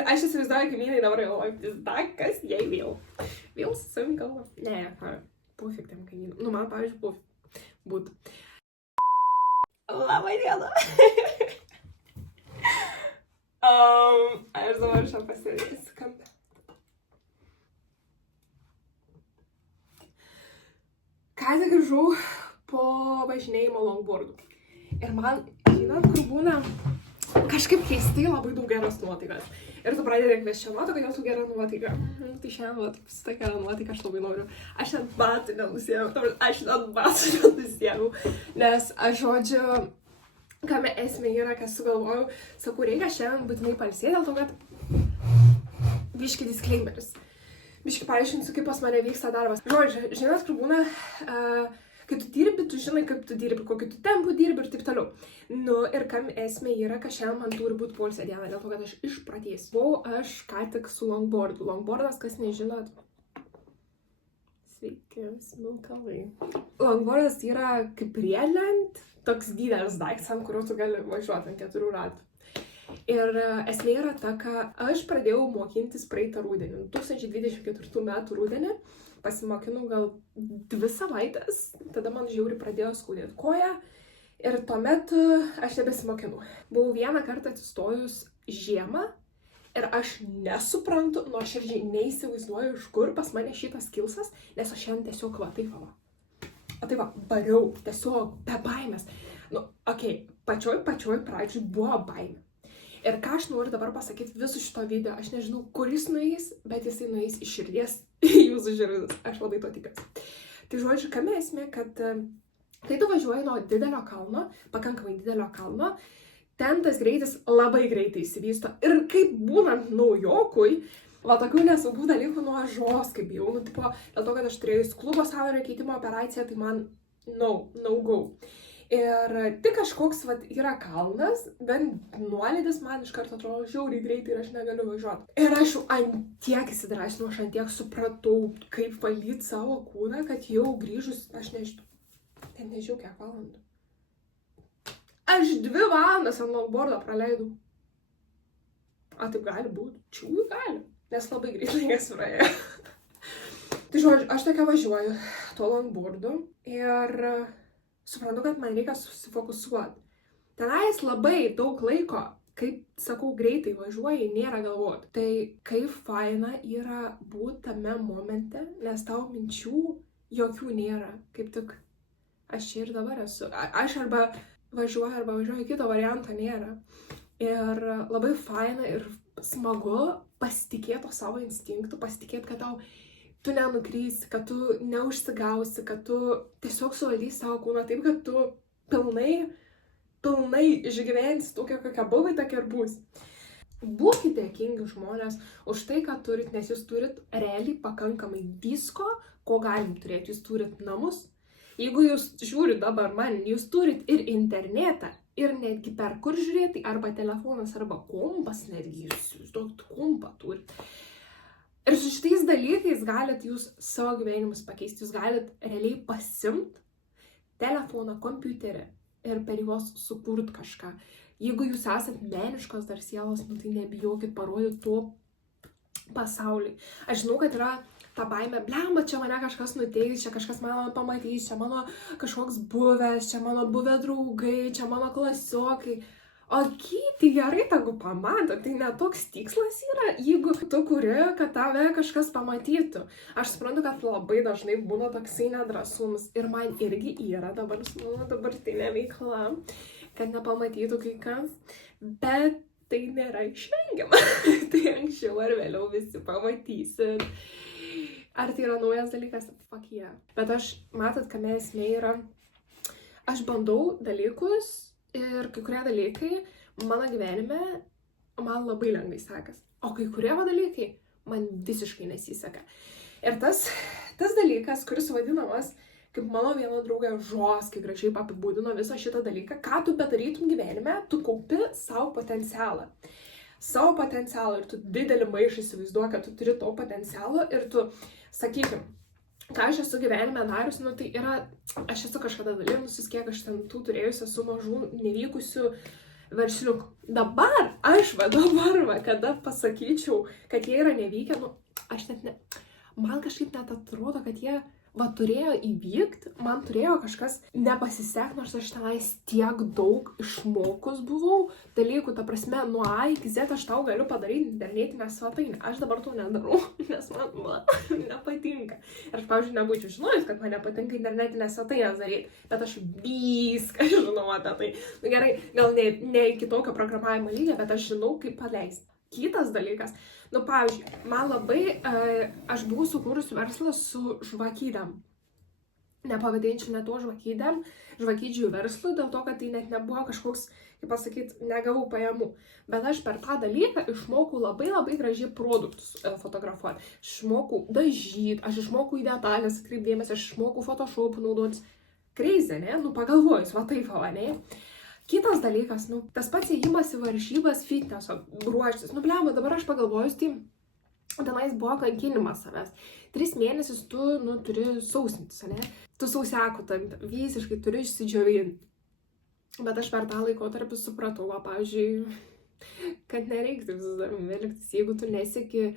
aš įsivaizduoju, kaimynai dabar galvoju, kas jai vėl. Vėl su savim kalba. Ne, pofik tiem kaimynam. Nu, man, pavyzdžiui, pofik būtų. Labai diena. Aš dabar šią pasirėsiu kampę. Ką tik grįžau po važinėjimo longboardu. Ir man, žinot, kur būna kažkaip keistai labai daug geros nuotaikas. Ir tu pradedi kvestionuoti, kodėl tu gera nuotaika. Tai šiandien, su tokia nuotaika aš labai noriu. Aš net batų nenusiėmiau. Nes aš žodžiu, kame esmė yra, kas sugalvojau, sakau, reikia šiandien būtinai pailsėti, dėl to, kad biški disclaimeris. Biški paaiškinsiu, kaip pas mane vyksta darbas. Žodžiu, žinot, kur būna, kai tu dirbi, tu žinai, kaip tu dirbi, kokiu tu tempu dirbi ir taip toliau. Nu, ir kam esmė yra, kad šiandien man turi būti poilsio diena, dėl to, kad aš išpratėsiu. Buvau aš ką tik su longboardu. Longboardas, kas nežinot. Sveiki, smilkalai. Longboardas yra kaip riedlent, toks didelis daiktas, ant kurio tu gali važiuoti ant 4 ratų. Ir esmė yra ta, kad aš pradėjau mokintis praeitą rudenį. 2024 metų rudenį pasimokinau gal 2 savaitės, tada man žiauriai pradėjo skaudėti koją ir tuomet aš nebesimokinau. Buvau vieną kartą atsistojus žiemą ir aš nesuprantu, nuoširdžiai neįsivaizduoju, iš kur pas mane šitas kilsas, nes aš šiandien tiesiog bariau, tiesiog be baimės. Nu, okei, pačioj pradžioj buvo baimė. Ir ką aš noriu dabar pasakyti visų šito video, aš nežinau, kur jis nueis, bet jisai nueis iš širdies į jūsų širdis. Aš labai to tikiuosi. Tai žodžiu, kame esmė, kad kai tu važiuoji nuo didelio kalno, pakankamai didelio kalno, ten tas greitis labai greitai įsivysto. Ir kaip būnant naujokui, va tokių nesaugių dalykų nuo žos, kaip jau, nu, tipo, dėl to, kad aš turėjus klubo sąnario keitimo operaciją, tai man no go. Ir tik kažkoks yra kalnas, bent nuolydis man iš karto atrodo žiauriai greitai ir aš negaliu važiuoti. Ir aš ant tiek įsidrasinau, aš ant tiek supratau, kaip valdyti savo kūną, kad jau grįžus, aš nežinau, ten nežinau kiek valandų. Aš 2 valandas ant longboardo praleidau. A, taip gali būti? Čiū, gali, nes labai greitai jas praėjo. Tai žodžiu, aš tokia važiuoju tuo longboardu ir suprantu, kad man reikia susifokusuoti. Tenais labai daug laiko, kaip sakau, greitai važiuoji, nėra galvoti. Tai kaip faina yra būti tame momente, nes tau minčių jokių nėra. Kaip tik aš čia ir dabar esu. Aš arba važiuoju, kito varianto nėra. Ir labai faina ir smagu pasitikėti savo instinktų, pasitikėti, kad tu nenukrysi, kad tu neužsigausi, kad tu tiesiog suvaldysi savo kūną taip, kad tu pilnai išgyvensi tokia, kokia buvai, tokia ir būsi. Būkite dėkingi žmonės už tai, ką turit, nes jūs turit realiai pakankamai visko, ko galim turėti. Jūs turit namus. Jeigu jūs žiūrit dabar man, jūs turit ir internetą, ir netgi per kur žiūrėti, arba telefonas, arba kompas, netgi jūs tokį kompą turit. Ir su šitais dalykais galit jūs savo gyvenimus pakeisti, jūs galit realiai pasimt telefoną, kompiuterį ir per juos sukurt kažką. Jeigu jūs esat meniškos dar sielos, nu tai nebijokit parodyti to pasauliui. Aš žinau, kad yra ta baimė, blemba, čia mane kažkas nuteis, čia kažkas mano pamatys, čia mano kažkoks buvęs, čia mano buvę draugai, čia mano klasiokai. Tai gerai, tegu pamato, tai netoks tikslas yra, jeigu tu kuri, kad tave kažkas pamatytų. Aš suprantu, kad labai dažnai būna toksai nedrąsumas ir man irgi yra dabar mano dabartinė veikla, kad nepamatytų kai kas, bet tai nėra išvengiama. Tai anksčiau ar vėliau visi pamatysit. Ar tai yra naujas dalykas? Fuck yeah. Bet aš, matot, kame esmė yra, aš bandau dalykus, ir kai kurie dalykai mano gyvenime man labai lengvai sekas, o kai kurie dalykai man visiškai nesiseka. Ir tas dalykas, kuris vadinamas, kaip mano viena draugė žos, kai gražiai apibūdino visą šitą dalyką, ką tu bedarytum gyvenime, tu kaupi savo potencialą. Savo potencialą ir tu didelį maišą įsivaizduoji, kad tu turi to potencialo ir tu, sakykim, ką aš esu gyvenime darius, nu tai yra, aš esu kažkada dalinusis, kiek aš ten tų turėjus, esu mažų nevykusių versliukų. Dabar, kada pasakyčiau, kad jie yra nevykę, aš net ne, man kažkaip net atrodo, kad jie turėjo įvykti, man turėjo kažkas nepasisekti, nors aš tenais tiek daug išmokus buvau dalykų, ta prasme, nuo A iki Z aš tau galiu padaryti internetinę svetainę. Aš dabar to nedarau, nes man nepatinka. Ir aš, pavyzdžiui, nebūčiau žinojus, kad man nepatinka internetinę svetainę daryti, bet aš viską žinau apie tai. Gerai, gal ne iki tokio programavimo lygio, bet aš žinau, kaip paleisti. Kitas dalykas, pavyzdžiui, man labai, aš buvau sukūrusi verslą su žvakydėm. Nepavadinčiau net to žvakydžių verslų, dėl to, kad tai net nebuvo kažkoks, kaip pasakyti, negavau pajamų. Bet aš per tą dalyką išmokau labai gražiai produktus fotografuoti. Aš išmokau dažyti, aš išmokau į detalės atkreipdėmės, aš išmokau Photoshop naudotis. Crazy, ne? Pagalvojus, taip, ne? Kitas dalykas, tas pats įėjimas į varžybas fitneso, ruoštis. Blemba, dabar aš pagalvojus, tai tenais buvo kankinimas savęs. 3 mėnesius tu, turi sausintis, ne? Tu sausiakų tampi, visiškai turi išsidžiovinti. Bet aš per tą laikotarpį supratau, pavyzdžiui, kad nereiktų vis dar melktis, jeigu tu neseki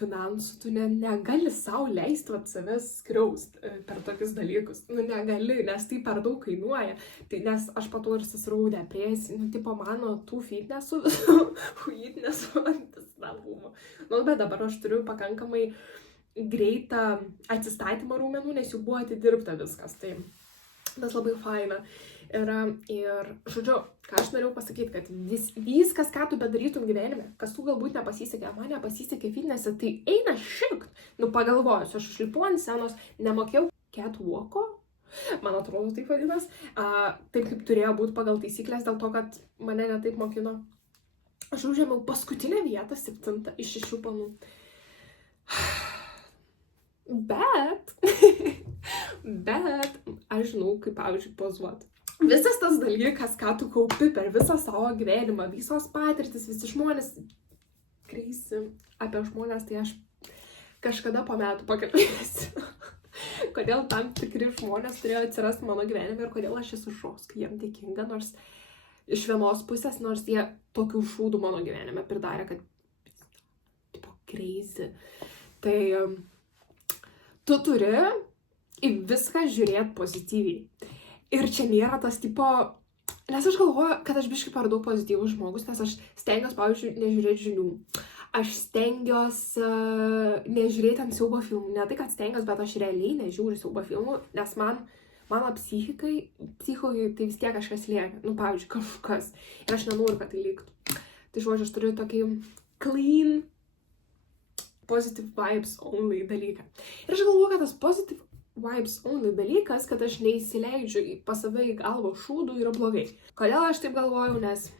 finansų, tu negali sau leisti savęs skriaust per tokius dalykus. Negali, nes tai per daug kainuoja. Tai nes aš po to ir susirau depresiją. Mano tų fitnesų, tas nebuvo. Bet dabar aš turiu pakankamai greitą atsistatymą raumenų, nes jau buvo atidirbta viskas. Tai tas labai faina. Ir, žodžiu, ką aš norėjau pasakyti, kad viskas, ką tu bedarytum gyvenime, kas tu galbūt nepasisekė, man nepasisekė fitnese, tai eina šikt. Pagalvojus, aš išlipu ant scenos, nemokėjau catwalko, man atrodo taip vadinas, taip kaip turėjo būti pagal taisyklės, dėl to, kad mane netaip mokino. Aš užėmiau paskutinę vietą, 7 iš 6 planų. Bet aš žinau, kaip, pavyzdžiui, pozuoti. Visas tas dalykas, ką tu kaupi per visą savo gyvenimą, visos patirtis, visi žmonės, kreisi apie žmonės, tai aš kažkada po metų pakalbėsiu. Kodėl tam tikri žmonės turėjo atsirasti mano gyvenime ir kodėl aš esu šoskai jiem dėkinga, nors iš vienos pusės, nors jie tokių šūdų mano gyvenime pridarė, kad kreisi. Tai tu turi į viską žiūrėti pozityviai. Ir čia nėra tas tipo, nes aš galvoju, kad aš biškai per daug pozityvus žmogus, nes aš stengiuosi, pavyzdžiui, nežiūrėti žinių. Aš stengiuosi nežiūrėti ant siaubo filmų. Ne tai, kad stengiuosi, bet aš realiai nežiūriu siaubo filmų, nes mano psichikai tai vis tiek kažkas lieka. Pavyzdžiui, kažkas. Ir aš nenoriu, kad tai liktų. Tai žodžiu, aš turiu tokį clean, positive vibes only dalyką. Ir aš galvoju, kad tas positive vibes only dalykas, kad aš neįsileidžiu pas save į galvą šūdų, yra blogai. Kodėl aš taip galvoju, nes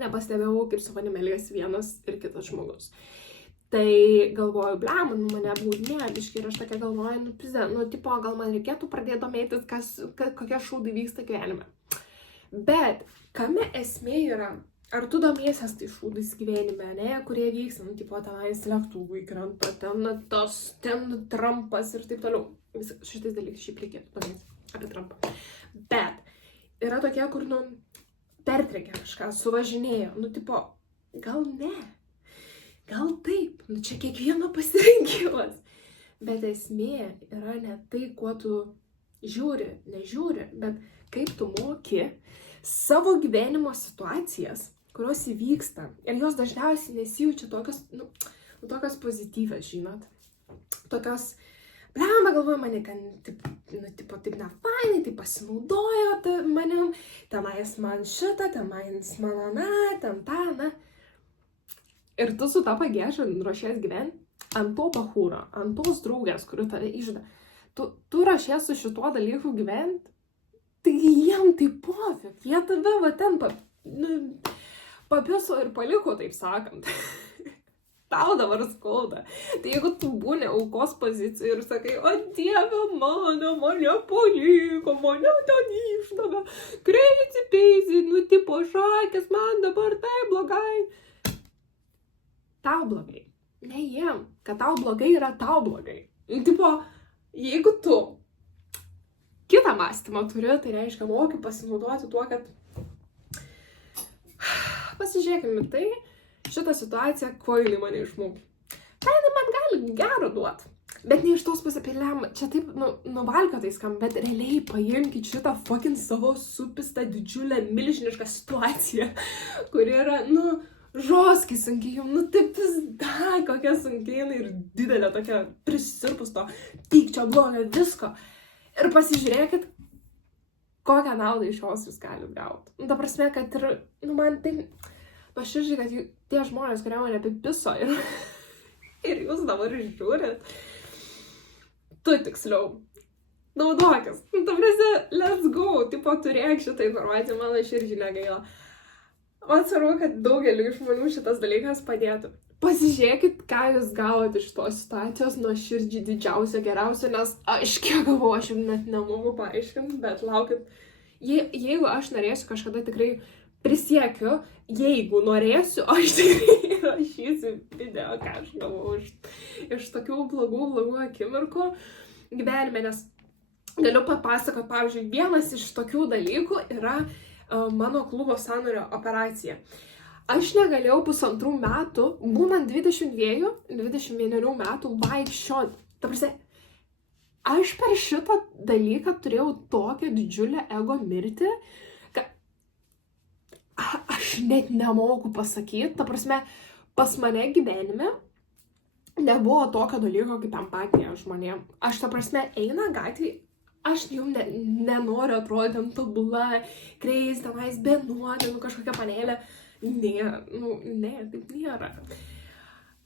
nepastebėjau, kaip su manim elgiasi vienas ir kitas žmogus. Tai galvoju, man mane apgaudinėja, ir aš tokia galvoju, tipo, gal man reikėtų pradėti domėtis, kokie šūdai vyksta gyvenime. Bet kame esmė yra, ar tu domiesies tai šūdais gyvenime, ne, kurie vyksta, tipo, tenais lėktuvai krenta, ten Trumpas ir taip toliau. Šitais dalykais šiaip reikėtų domėtis apie Trumpą. Bet yra tokie, kur, pertrekia kažką, suvažinėjo, tipo, gal ne, gal taip, čia kiekvieno pasirinkimas. Bet esmė yra ne tai, kuo tu nežiūri, bet kaip tu moki savo gyvenimo situacijas, kurios įvyksta. Ir jos dažniausiai nesijaučia tokios pozityvios, žinot. Tokios, galvoju, mane ten, taip nefainai, tai pasinaudojo manim, tenais man šitą, tenais man aną, ten tą, na. Ir tu su tą pagėžą ruošies gyventi ant to bahūro, ant tos draugės, kurių tave išda. Tu ruošies su šituo dalyku gyventi, tai jiem tai pofik, jie tave ten papiso ir paliko, taip sakant. Tau dabar skauda. Tai jeigu tu būni aukos pozicijoje ir sakai, o Dieve mano, mane paliko, mane ten išdavė, crazy peasy, tipo šakės, man dabar tai blogai. Tau blogai. Ne jiem, kad tau blogai yra tau blogai. Tipo, jeigu tu kitą mąstymą turi, tai reiškia moki pasinaudoti tuo, kad pasižiūrėkime tai, šitą situaciją, ko jinai mane išmokė. Tai jinai man gali gerą duoti. Bet ne iš tos pasipilėm, čia taip, nuvalkiotai skam, bet realiai paimkit šitą fucking savo supistą didžiulę milžinišką situaciją, kuri yra, žoskiai sunkiai jums, taip da, kokia sunkiai jinai ir didelė tokia prisirpus to pykčio, blogio, visko. Ir pasižiūrėkit, kokią naudą iš jos jūs galite gauti. Ta prasme, kad ir, man taip, nuoširdžiai, kad tie žmonės, kurie mane apipiso ir jūs dabar žiūrit, tu tiksliau, naudokis. Ta prasme, let's go, tipo turėk šitą informaciją, mano širdžiai negaila. Man svarbu, kad daugeliu žmonių šitas dalykas padėtų. Pasižiūrėkit, ką jūs gavote iš tos situacijos, nuoširdžiai didžiausia, geriausia, nes aš kiek galvoju, aš jums net nemogu paaiškinti, bet laukit, jeigu aš norėsiu kažkada tikrai prisiekiu, jeigu norėsiu, aš tikrai rašysiu video, ką aš galvoju iš tokių blogų akimirkų gyvenime, nes galiu papasakoti, pavyzdžiui, vienas iš tokių dalykų yra mano klubo sąnario operacija. Aš negalėjau 1,5 metų, būnant 21 metų, vaikščioti. Ta prasme, aš per šitą dalyką turėjau tokią didžiulę ego mirtį, kad aš net nemoku pasakyti. Ta prasme, pas mane gyvenime nebuvo tokio dalyko kaip empatija žmonėm. Aš, ta prasme, eina gatvėje, aš jau nenoriu atrodyti ant tobula, kreis, tenais, be nuodėmių, kažkokia panelė. Ne, taip nėra.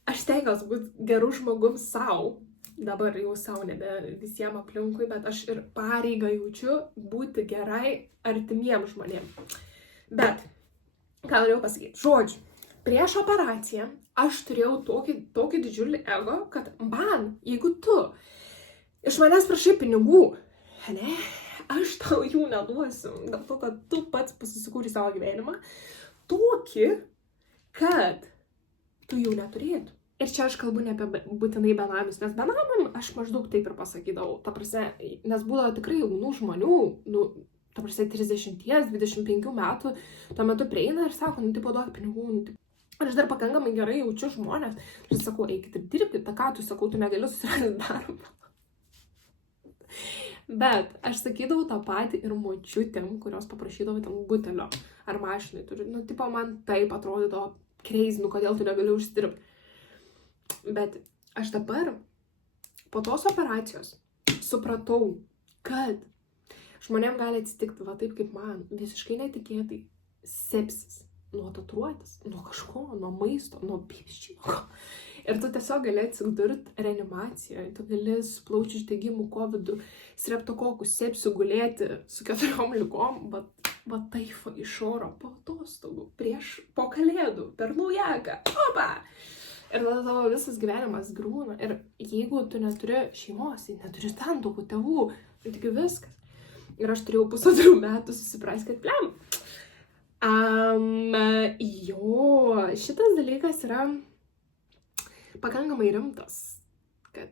Aš stengiuosi būti gerų žmogum savo, dabar jau savo, nebe visiems aplinkui, bet aš ir pareigą jaučiu būti gerai artimiems žmonėms. Bet, ką norėjau pasakyti, žodžiu, prieš operaciją aš turėjau tokį didžiulį ego, kad man, jeigu tu iš manęs prašai pinigų, ne, aš tau jų neduosiu, dėl to, kad tu pats susikūri savo gyvenimą, tokį, kad tu jų neturėtų. Ir čia aš kalbu ne apie būtinai benamius, nes benamiam aš maždaug taip ir pasakydavau, ta prasme, nes būdavo tikrai jaunų žmonių, ta prasme, 30-25 metų, tuo metu prieina ir sako, tipo, duok pinigų, ir aš dar pakankamai gerai jaučiu žmonės, ir sakau, eikit ir dirbkit, ta ką tu sakau, tu negali susirasti darbą. Bet aš sakydavau tą patį ir močiutėm, kurios paprašydavo ten butelio ar mašinai turi. Tipo, man taip atrodydavo crazy, kodėl tu negali užsidirbti. Bet aš dabar, po tos operacijos, supratau, kad žmonėm gali atsitikti va taip kaip man, visiškai netikėtai, sepsis, nuo tatuiruotės, nuo kažko, nuo maisto, nuo pykščių, nuo ko. Ir tu tiesiog gali atsidurti reanimacijoje, tu gali su plaučių uždegimu, covidų, streptokokų, sepsiu gulėti su 4 ligom, va taip iš oro, po atostogų, po kalėdų, per naujaką, opa! Ir tada tavo visas gyvenimas griūna. Ir jeigu tu neturi šeimos, neturi santuokų, tėvų, tai tik viskas. Ir aš turėjau 1,5 metų susiprasti, kad plem. Šitas dalykas yra pakankamai rimtas, kad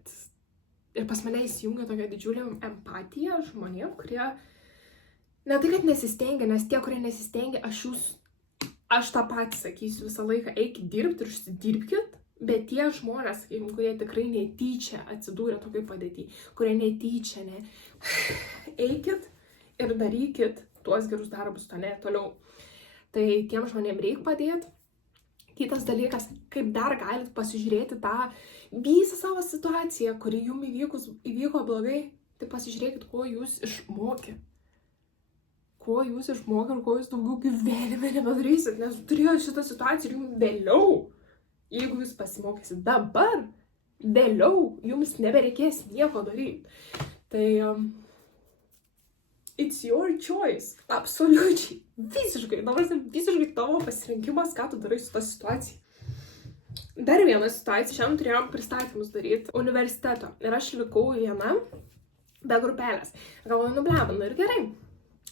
ir pas mane įsijungia tokia didžiulė empatija žmonėm, kurie ne tai, kad nesistengia, nes tie, kurie nesistengia, aš tą patį sakysiu visą laiką, eikit dirbti ir užsidirbkit, bet tie žmonės, kurie tikrai netyčia atsidūrė tokiai padėtį, kurie netyčia, eikit ir darykit tuos gerus darbus, toliau. Tai tiem žmonėm reikia padėti. Kitas dalykas, kaip dar galit pasižiūrėti tą visą savo situaciją, kuri jums įvyko blogai, tai pasižiūrėkit, ko jūs išmokė. Ko jūs išmokė ir ko jūs daugiau gyvenime nebedarysit, nes turėjote šitą situaciją ir jums vėliau, jeigu jūs pasimokysit dabar, vėliau jums nebereikės nieko daryti. Tai it's your choice, absoliučiai, visiškai tavo pasirinkimas, ką tu darai su ta situacija. Dar viena situacija, šiandien turėjom pristatymus daryti universiteto ir aš likau viena be grupelės. Galvoju, bleba, ir gerai,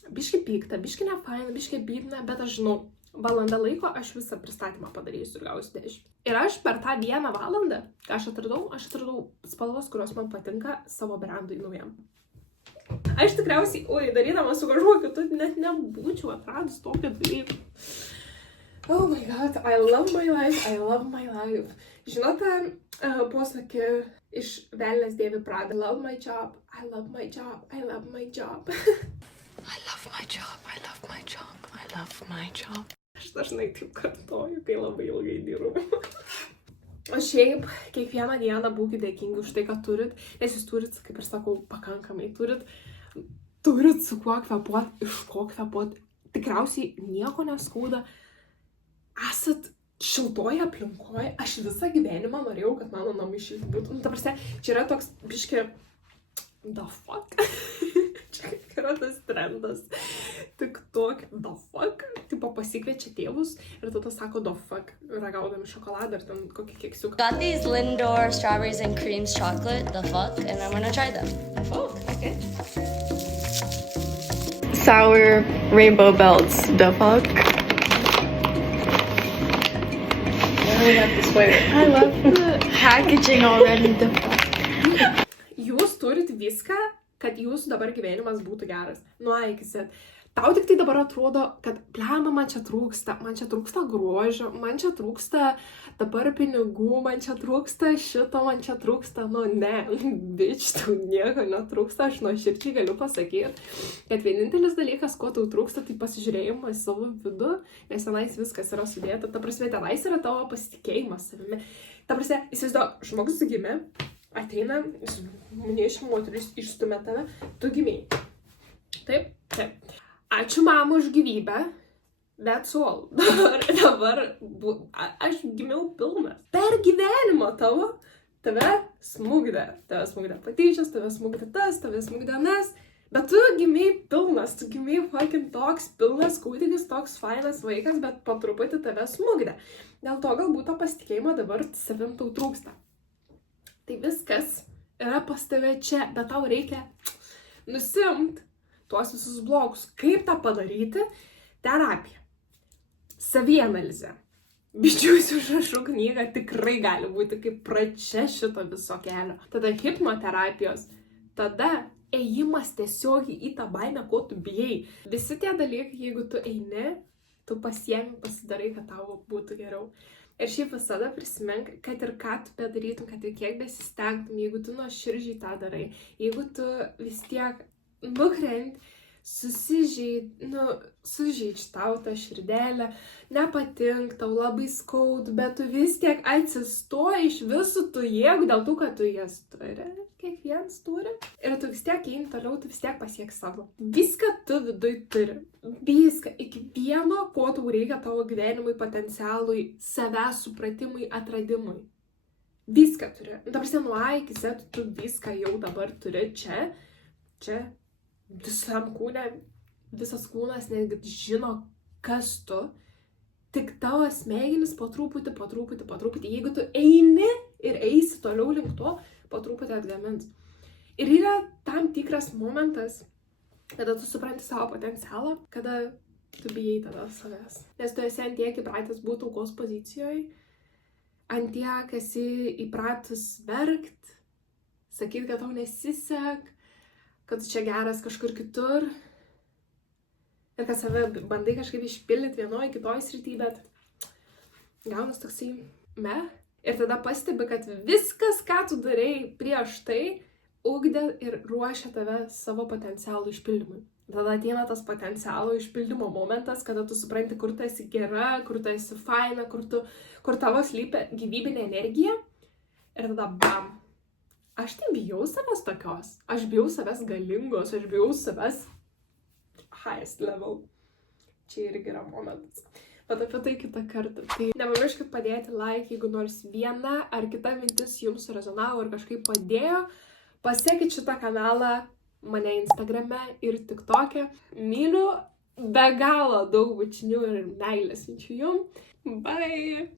biški pykta, biški nefaina, biški bydna, bet aš žinau, valandą laiko aš visą pristatymą padarysiu ir gausiu 10. Ir aš per tą 1 valandą, ką aš atradau spalvas, kurios man patinka savo brandui naujam. Aš tikriausiai, darydama su kažkokiu, tu net nebūčiau atradus tokio dalyko. Oh my god, I love my life, I love my life. Žinote, posakį iš Velnias dėvi Prada. Love my job, I love my job, I love my job. I love my job, I love my job, I love my job. Aš dažnai taip kartoju, kai labai ilgai dirbu. O šiaip, kiekvieną dieną būkite dėkingi už tai, ką turit, nes jūs turit, kaip ir sakau, pakankamai. Turit su kuo kvėpuot, iš ko kvėpuot. Tikriausiai nieko neskauda. Esat šiltoje aplinkoje. Aš visą gyvenimą norėjau, kad mano namai šilti būtų. Ta prasme, čia yra toks biški... The fuck? Čia yra tas trendas. Tik tokį the fuck. Tipo pasikviečia tėvus ir tada sako the fuck, ragaudami šokoladą ir ten kokį keksiuką. Got these Lindor strawberries and creams chocolate, the fuck, and I'm gonna try them. Oh, okay. Sour rainbow belts, the fuck. I love the packaging already, the fuck. Jūs turit viską, kad jūsų dabar gyvenimas būtų geras. Nuo A iki Z. Tau tik tai dabar atrodo, kad blema, man čia trūksta grožio, man čia trūksta dabar pinigų, man čia trūksta šito, man čia trūksta, nu ne, bitch, tau nieko netrūksta, aš nuoširdžiai galiu pasakyti, kad vienintelis dalykas, ko tau trūksta, tai pasižiūrėjimas į savo vidų, nes tenais viskas yra sudėta, ta prasme, tenais yra tavo pasitikėjimas savimi. Ta prasme, įsivaizduok, žmogus gimė, ateina, nešim moteris išstumia tave, tu gimėjai. Taip, taip. Ačiū mama už gyvybę, that's all. Dabar aš gimiau pilnas. Per gyvenimą tave smugdė patyčios, tave smugdė tas, tave smugdė anas, bet tu gimiai pilnas, tu gimiai fucking toks pilnas kūdikis, toks fainas vaikas, bet po truputį tave smugdė. Dėl to galbūt to pasitikėjimo dabar savim tau trūksta. Tai viskas yra pas tave čia, bet tau reikia nusimt tuos visus blogus. Kaip tą padaryti? Terapija. Savianalizė. Bičiusiu užrašų knygą tikrai gali būti kaip pradžia šito viso kelio. Tada hipnoterapijos. Tada ėjimas tiesiog į tą baimę, ko tu bijai. Visi tie dalykai, jeigu tu eini, tu pasiemi, pasidarai, kad tau būtų geriau. Ir šiaip visada prisimink, kad ir ką tu bedarytum, kad ir kiek besistengtum, jeigu tu nuoširdžiai tą darai, jeigu tu vis tiek nukrent, sužeidž tau tą širdelę, nepatink, tau labai skaud, bet tu vis tiek atsistoji iš visų tų jėgų, dėl tų, kad tu jas turi, kiekvienas turi. Ir tu vis tiek eini toliau, tu vis tiek pasiek savo. Viską tu viduj turi. Viską, iki vieno, ko tau reikia tavo gyvenimui, potencialui, savęs supratimui, atradimui. Viską turi. Ta prasme, nuo A iki Z tu viską jau dabar turi čia. Visam kūne, visas kūnas netgi žino, kas tu, tik tavo smegenis po truputį, jeigu tu eini ir eisi toliau link to, po truputį atgamins. Ir yra tam tikras momentas, kada tu supranti savo potencialą, kada tu bijai tada savęs. Nes tu esi ant tiek įpratęs būti aukos pozicijoje, ant tiek esi įpratus verkt, sakyti, kad tau nesisek, kad tu čia geras kažkur kitur ir kad save bandai kažkaip išpildyti vienoje, kitoje srityje, bet gaunas toksai me. Ir tada pastebi, kad viskas, ką tu darei prieš tai, ugdė ir ruošia tave savo potencialų išpildymui. Tada ateina tas potencialų išpildymo momentas, kada tu supranti, kur tu esi gera, kur tu esi faina, kur tavo slypi gyvybinė energija. Ir tada bam. Aš tai bijau savęs tokios, aš bijau savęs galingos, aš bijau savęs highest level. Čia irgi yra momentas. Bet apie tai kitą kartą. Tai nepamirškit padėti like, jeigu nors viena ar kita mintis jums rezonavo ir kažkaip padėjo. Pasekit šitą kanalą mane Instagrame ir TikTok'e. Myliu be galo daug bučinių ir meilės siunčiu jum. Bye!